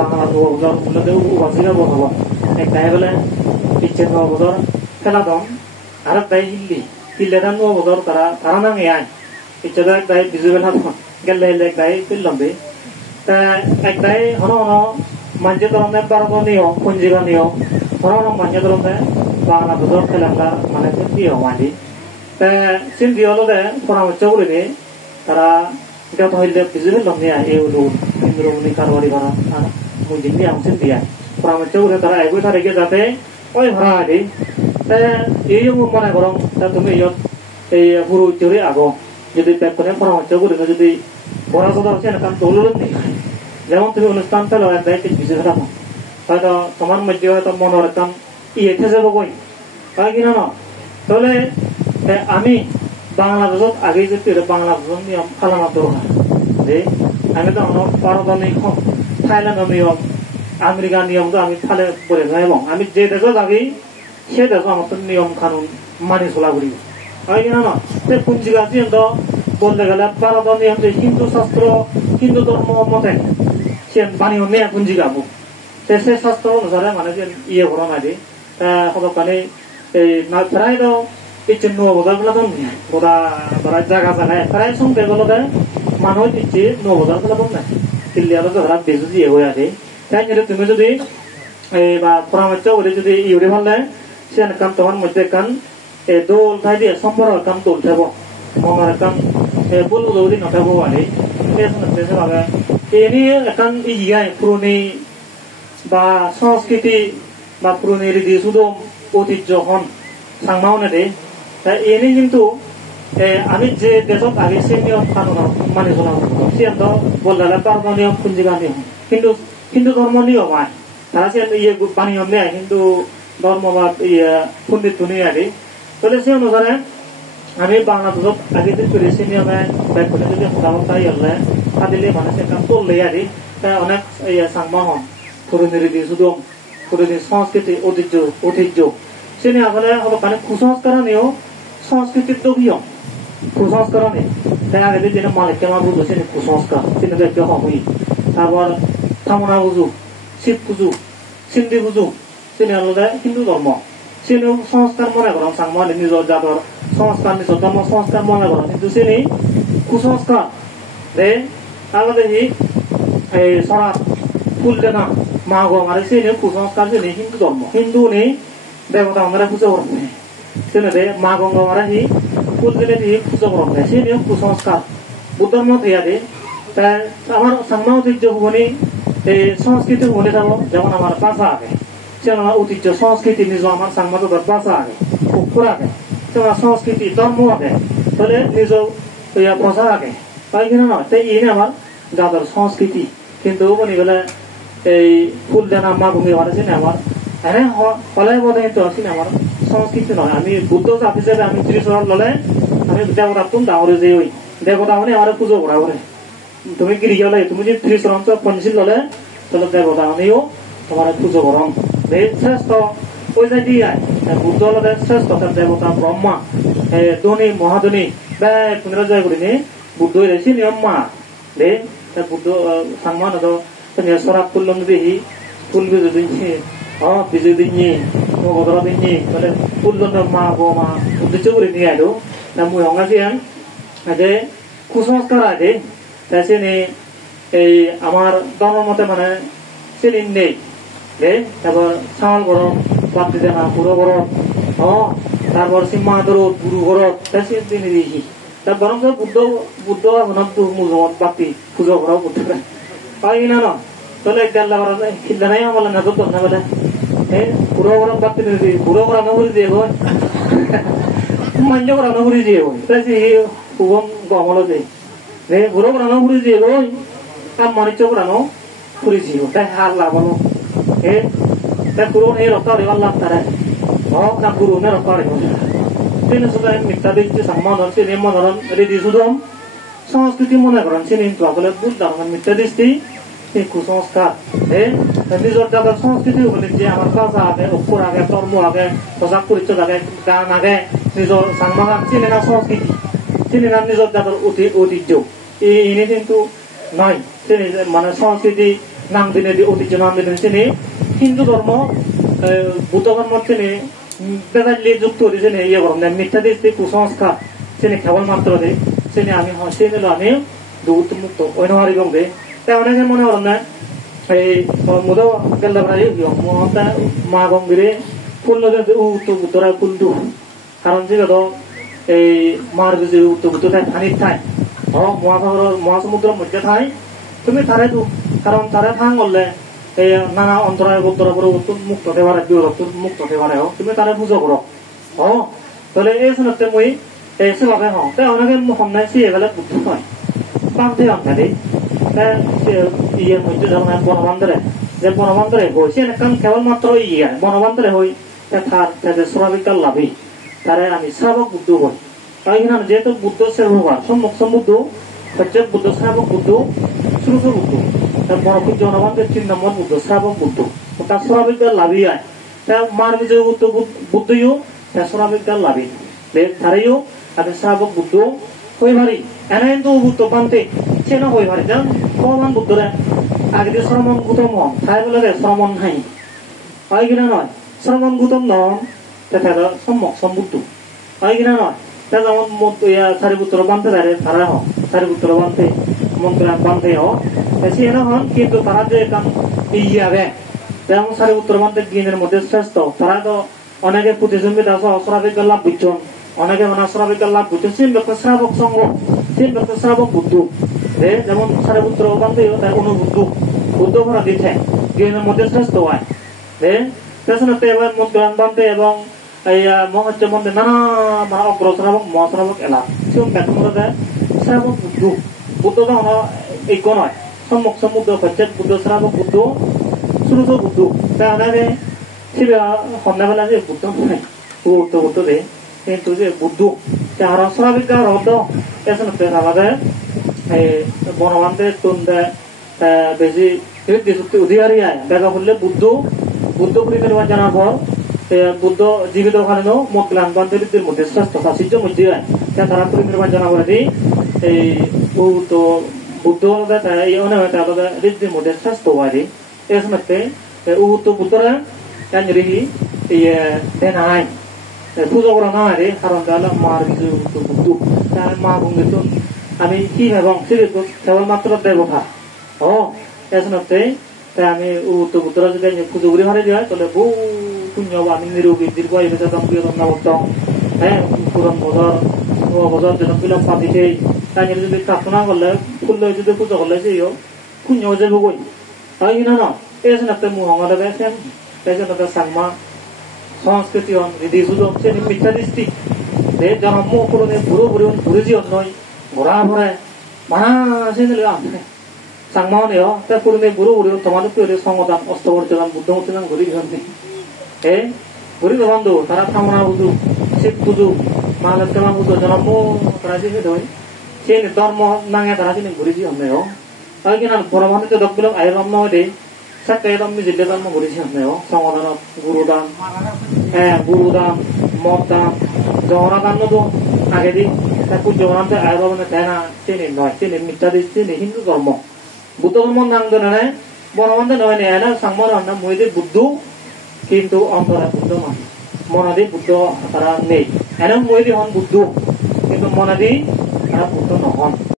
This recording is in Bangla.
বাংলা নববছর মূলত উপাসিকা বলব একটাই বলে ইচ্ছে নববছর খেলা দম আর একটাই হিল্লেটা নববছর তারা নাঙে আয় ইচ্ছে তো একটাই বিজু বেলা গেলে একটাই ফিরলম্বে তা একটাই হন মাঝে ধরনের 12টা নিয়ম পঞ্জিকা নিয়ম হন মাঝে ধরনের বাংলা বছর খেলাটা মানে প্রিয় মাঝি তা সিন্ধি হলো পরামর্শ করে তারা যত হইলে বিজু বেলম্বে এই হলো ইন্দ্রমণি কারবারি ভাড়া মুজিনি আমসিন দিয়া পরামর্শ করে তারা এগোই থাকে যাতে ওই ভাড়া আদি এই মনে করো তা তুমি এই পুরো উচ্চরে আগো যদি ব্যাগ করে পরামর্শ করে যদি বড় কথা হচ্ছে না কারণ দৌড় নেই যেমন তুমি অনুষ্ঠান পেলো একটাই বিজু থাকো হয়তো তোমার মধ্যে হয়তো মনের একটা এসে যাবো কই তাই কিনা না তাহলে আমি বাংলাদেশত আগে যদি বাংলাদেশ নিয়ম খালানো দরকার যে আমি তো ভারতের নিয়ম থাইল্যান্ডের নিয়ম আমেরিকার নিয়মকে আমি ফালে পড়ে যাই এবং আমি যে দেশত আগে সে দেশ আমার নিয়ম কানুন মানি চলা করি হয় কিনা না পঞ্জিকা চিহ্ন বলতে গেলে ভারতের নিয়ম যে হিন্দু শাস্ত্র হিন্দু ধর্ম মতে সে বানিয়ে নেয় পঞ্জিকা বুক সে শাস্ত্র অনুসারে মানে যে ইয়ে করা নাই সবকালে এই প্রায় তো ইচ্ছে নববছর গুলো তো গোটা গোটা জায়গা জায়গায় প্রায় সংখ্যা গুলো মানুষ ইচ্ছে নববছর গুলো বল না কিল্লিয়ালো ধরা বেশি দিয়ে হয়ে আছে তাই তুমি যদি বা পরামর্শ করে যদি ইউরে ভালো সে কাম তোমার মধ্যে কান দোল খাই দিয়ে সম্পর্ক কাম দোল থাকবো মনের কাম বলবো যদি নথাকবো আনে এনে এখন ইয়ে পুরনি বা সংস্কৃতি বা পুরনি রীতি শুধু ঐতিহ্য হন সাংমাও নেই তাই এনে কিন্তু আমি যে দেশত আগে সে নিয়ম কানুন মানি চলাম সে বললে বারো নিয়ম পঞ্জিকা নিয়ম কিন্তু হিন্দু ধর্ম নিয়ম আয় তারা সে ইয়ে বানিয়ম নেয় হিন্দু ধর্ম বা ইয়ে পণ্ডিত নিয়ে আগে তাহলে সে অনুসারে আমি বাংলাদেশত আগে দিন করে সে নিয়মে ব্যাগ করে যদি মোটামুটি তাই হলে দিলে মানে সে কাম চললে আগে তাই অনেক সাংমা হন পুরনি রীতি শুধু পুরনি সংস্কৃতি ঐতিহ্য সে নিয়ে আসলে হলো মানে কুসংস্কার নিয়েও সংস্কৃতির দলীয় কুসংস্কার নেই তাই আগে যেটা মালিক কেমন বুঝো সে কুসংস্কার তিনি দেখতে হই তারপর থামনা পুজো শিব পুজো সিন্ধি পুজো তিনি হলো হিন্দু ধর্ম সে সংস্কার মনে করেন সাংমানি নিজের জাতর সংস্কার নিজের ধর্ম সংস্কার মনে করেন কিন্তু সে কুসংস্কার দে তাহলে দেখি এই সরাত ফুল দেনা মা গো মানে সে কুসংস্কার সে হিন্দু ধর্ম হিন্দু নেই দেবতা আমরা পুজো করেন সেনে মা গঙ্গা মারা হি ফুল দিলে দিয়ে পুজো করেন সে কুসংস্কার বুদ্ধর মত ইয়াদে তাই আমার সাংমা ঐতিহ্য হবনি এই সংস্কৃতি হবনি থাকো যেমন আমার ভাষা আগে সে আমার ঐতিহ্য সংস্কৃতি নিজ আমার সাংমাদ ভাষা আগে পুকুর আগে সে আমার সংস্কৃতি ধর্ম আগে তাহলে নিজ ভাষা আগে তাই কিনা নয় তাই ইনি আমার যাদের সংস্কৃতি কিন্তু বলি গেলে এই ফুল দেনা মা ভূমি হওয়াছে না আমার এনে হলে বোধ তো আছে আমার সংস্কৃতি নয় আমি বুদ্ধ জাতি হিসেবে আমি ত্রিশোর ললে আমি দেবতা তুম ডাঙরে যে ওই দেবতা মানে আমার পুজো করা করে তুমি গিরি গেলে তুমি যদি ত্রিশোর অঞ্চল পঞ্চিল ললে তাহলে দেবতা আমিও তোমার পুজো করম শ্রেষ্ঠ ওই যাই দিয়ে বুদ্ধ হলে শ্রেষ্ঠ দেবতা ব্রহ্মা ধনী মহাধনী পুনরা জয় করিনি বুদ্ধ রেছি নিয়ম মা দে বুদ্ধ সাংমান সরাব তুল্য দেখি ফুল বিজু দিচ্ছি বিজু দিননি নবদর দিননি মানে তুল্য মা গো মা উদ্দেশ্য করে নিয়ে আলো মুই হঙ্গাছিয়ান যে কুসংস্কার আছে সে এই আমার ধর্ম মতে মানে সেলিন নেই তারপর ছাল গরম বাতি দেনা পুরো গরম তারপর সীমা দরদ গুরু গরম সে দিনে দিয়েছি তার বরং বুদ্ধ মুসলমান বাতি পুজো করাও করতে পারে পাই না না তাহলে এক ডাল্লা করা খিল্লা নাই আমার না তো না বলে পুরো গরম বাতি দিয়ে পুরো গরম করে দিয়ে গো মাঞ্জ গরম করে দিয়ে গো তাই খুবম গমলো দেয় পুরো গরম করে দিয়ে গো কাম মনিচ গরম করে দিয়ে তাই হার লাগানো তাই পুরো এই রক্ত লাভ তারা না পুরো রক্ত তিনি সুতরাং মিথ্যা দিচ্ছে সম্মান হচ্ছে নিয়ম ধরন রীতি শুধু সংস্কৃতি মনে করেন সে কিন্তু আসলে বুঝলাম মিথ্যা দৃষ্টি কুসংস্কার নিজের যাদের সংস্কৃতি বলে যে আমার ভাষা আগে অক্ষর আগে ধর্ম আগে পোশাক পরিচয় আগে গান আগে নিজের সাংবাদ চিনে না সংস্কৃতি চিনে না নিজের যাদের ঐতিহ্য এনে কিন্তু নয় সে মানে সংস্কৃতি নাম দিনে ঐতিহ্য নাম দিনে তিনি হিন্দু ধর্ম বুদ্ধ ধর্ম তিনি বেদাল্লি যুক্ত তিনি ইয়ে করেন মিথ্যা দিতে কুসংস্কার তিনি কেবলমাত্র দে তিনি আমি হসে নিল আমি দুধ মুক্ত অন্যহারি গং দে তাই অনেকে মনে করেন না এই মুদ গেল্লাবরাই মহতা মা গঙ্গিরে ফুল নদী উত্তর উত্তরা কুন্দু কারণ যেগুলো এই মার যে উত্তর উত্তর পানির ঠাই মহাসাগর মহাসমুদ্রের মধ্যে ঠাই তুমি তারে কারণ তারে থাং করলে এই নানা অন্তরায় উত্তরা পুরো মুক্ত দেবারে মুক্ত দেবারে হোক তুমি তারে পুজো করো তাহলে এই শুনতে মই এই সেভাবে হোক তাই অনেকে হমনাই সে এবেলে বুদ্ধ হয় বান্ধে বান্ধে ইয়ের মধ্যে যেমন বনবান্ধরে যে বনবান্ধরে হই সে কারণ কেবলমাত্র ইয়ে বনবান্ধরে হই তাদের স্বাভাবিকাল লাভই তারে আমি শ্রাবক বুদ্ধ হই এইখানে যেহেতু বুদ্ধ সেবা সম্মুখ সমুদ্ধ হচ্ছে বুদ্ধ শ্রাবক বুদ্ধ শুরু বুদ্ধ তার বনপুর জনবান্ধের 3 নম্বর বুদ্ধ শ্রাবক বুদ্ধ তার স্বাভাবিকাল লাভই আয় তার মার বিজয় বুদ্ধ বুদ্ধইও তার স্বাভাবিকাল লাভই তারেও তাদের শ্রাবক বুদ্ধ হই ভারি এনে কিন্তু বুদ্ধ পান্তে সেন হই ভারি যেমন ভগবান বুদ্ধরে আগে দিয়ে শ্রমণ গুতম হন তাই বলে শ্রমণ নাই হয় কিনা নয় শ্রমণ গুতম নন তাহলে সম্যক সম্বুদ্ধ হয় কিনা নয় তা যেমন সারিপুত্র বানতে পারে তারা হন সারিপুত্র বানতে মন্ত্র বানতে হোক সে হন কিন্তু তারা যে কাম ইয়ে যেমন সারিপুত্র বানতে জ্ঞানের মধ্যে শ্রেষ্ঠ তারা তো অনেকে প্রতিযোগিতা আছে অস্রাবিক লাভ বুঝছেন অনেকে মানে অস্রাবিক লাভ বুঝছেন সেই ব্যক্তি শ্রাবক সঙ্গ সেই ব্যক্তি শ্রাবক বুদ্ধ যেমন সারিপুত্র বানতে তার অনুবুদ্ধ বুদ্ধ করা দিচ্ছে জ্ঞানের মধ্যে শ্রেষ্ঠ হয় পেছনে এবার মন্ত্র বানতে এবং এই মহত্ব মধ্যে নানা মানে অগ্র শ্রাবক মহাশ্রাবক এলাকা সেরকম ব্যাখ্যা করা যায় শ্রাবক বুদ্ধ বুদ্ধ তখন ঐক্য নয় সম্মুখ সমুদ্র হচ্ছে বুদ্ধ শ্রাবক বুদ্ধ শুরু বুদ্ধ তাই অনেকে শিবে সন্ধ্যাবেলা যে বুদ্ধ নয় বুদ্ধ বুদ্ধ দে কিন্তু যে বুদ্ধ তাহার স্বাভাবিক হত এছাড়া পেশাবাদে এই বনবান্ধে তুন্দে বেশি অধিকারী আয় দেখা করলে বুদ্ধ বুদ্ধ পরিবার জানার পর বুদ্ধ জীবিত ওখানেও মকলান বান্ধবীদের মধ্যে শ্রেষ্ঠ সাচির্য মধ্যে হয় তারা পরিবার জানা বলে এই বুদ্ধ বুদ্ধ এই অনেক ঋদ্ধির মধ্যে শ্রেষ্ঠ হয় এই সময় উহুত বুদ্ধরা জানি দেনায় পুজো করা না রে কারণ তাহলে মার কিছু বুদ্ধ মা ভঙ্গিত আমি কি এবং কেবলমাত্র দেবতা এই সময় তাই আমি উহুত বুদ্ধরা যদি পুজো করে হারে যায় তাহলে বহু পুণ্য আমি নিরোগী দীর্ঘ পুরন বছর যেন বিলাপ পাতিছে তাই যদি প্রার্থনা করলে ফুল যদি পুজো করলে সেই পুণ্য যাবো গই হয় কিনা না এই জন্য মুহঙ্গা গেছেন এই জন্য সাংমা সংস্কৃতি হন রীতি সুযোগ সে মিথ্যা দৃষ্টি জন্ম করলে বুড়ো বুড়ি বুড়ি জীবন নয় ঘোরা ভরে মানা সে সাংমা নেও তাই করলে বুড়ো বুড়ি তোমাদের সংগদান অস্তবর্তদান বুদ্ধমূর্তিদান ঘুরি ঘন্টি ঘুরি বন্ধু তারা থামনা বুঝু শিব পুজো মহালক্ষা পুজো জন্ম তারা যে সে ধর্ম নাঙে তারা যে ঘুরি জীবন নেও তাই কিনা বড় মানুষকে দকবিলাক আয় রম নয় দে সাতটাই রম জিল্লে ধর্ম ঘুরি জীবন নেও সংগদান গুরুদান গুরুদান মদ দান জহরা দান তো আগে দি জগন্নাথে আয় রমনে তাই না তিনি নয় তিনি মিথ্যা দিচ্ছি হিন্দু ধর্ম বুদ্ধ ধর্ম নাম দেয় বনবন্ধে নয় নেয় না সাংমার মহিদের বুদ্ধ কিন্তু অন্তরা বুদ্ধ নয় মনাদি বুদ্ধ তারা নেই এনে মহিদি হন বুদ্ধ কিন্তু মনাদি তারা বুদ্ধ নহন